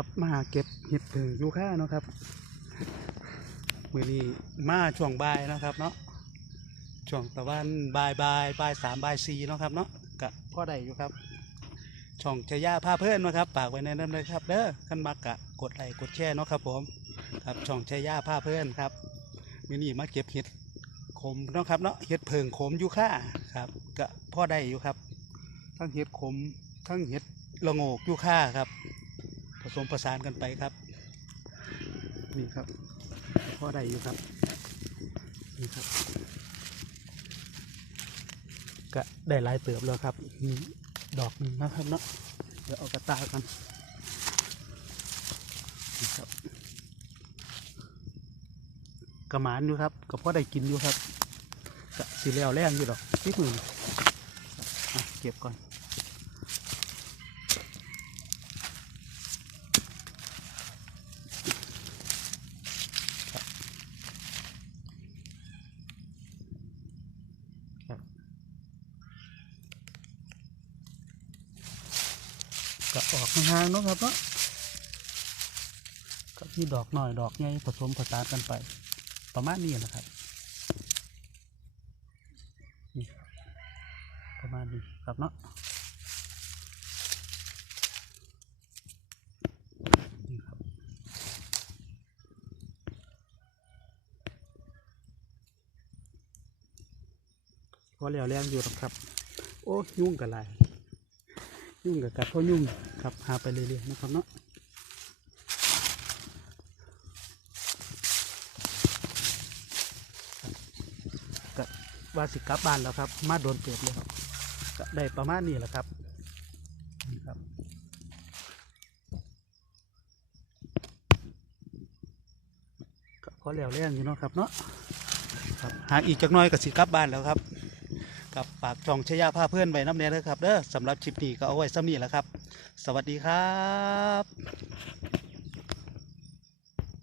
ครับมาเก็บเห็ดผึ่งยูค่าเนาะครับมือนี้มาช่วงบ่ายนะครับเนาะช่วงตะวันบ่ายบ่ายบ่ายสามบ่ายสี่เนาะครับเนาะกะพ่อได้อยู่ครับ ช่องชายาพาเพื่อนนาะครับฝากไว้ในนั้นเลยครับเด้อขั้นมากะกดไลค์กดแชร์เนาะครับผมครับช่องชายาพาเพื่อนครับมือนี้มาเก็บเห็ดขมเนาะครับเนาะเห็ดเพิงขมยูค่าครับกะพ่อได้อยู่ครับ ทั้งเห็ดขมทั้งเห็ดละโงกยูค่าครับ สมผสานกันไปครับ นี่ครับพ่อได้อยู่ครับนี่ครับ ก็ได้หลายเติบแล้วครับนี่ดอกหนึ่งนะครับเนาะเดี๋ยวเอากระตากันนี่ครับกระหมานอยู่ครับก็พ่อได้กินอยู่ครับกะสีแล้วแรงอยู่ดอกที่มือครับอะเก็บก่อน ก็ออกห่างๆเนาะครับเนาะก็มีดอกหน่อยดอกใหญ่ผสมผสานกันไป ประมาณนี้แหละครับนี่ประมาณนี้ครับเนาะพอแล้วแรงอยู่หรอกครับ โอ้ยุ่งกับไร ยุ่งกับกัดพ่อยุ่งครับหาไปเรื่อยๆนะครับเนาะก็ว่าสิกลับบ้านแล้วครับ มาโดนเปิดเลยครับก็ได้ประมาณนี้แหละครับนี่ครับก็พอแล้วแรงอยู่เนาะครับเนาะครับหากอีกจักน้อยก็สิกลับบ้านแล้วครับ กับปากช่องชยาพาเพื่อนไปน้ำเนียนะครับเด้อสำหรับชิปนี้ก็เอาไว้ซ้ำนี้แหละครับ สวัสดีครับ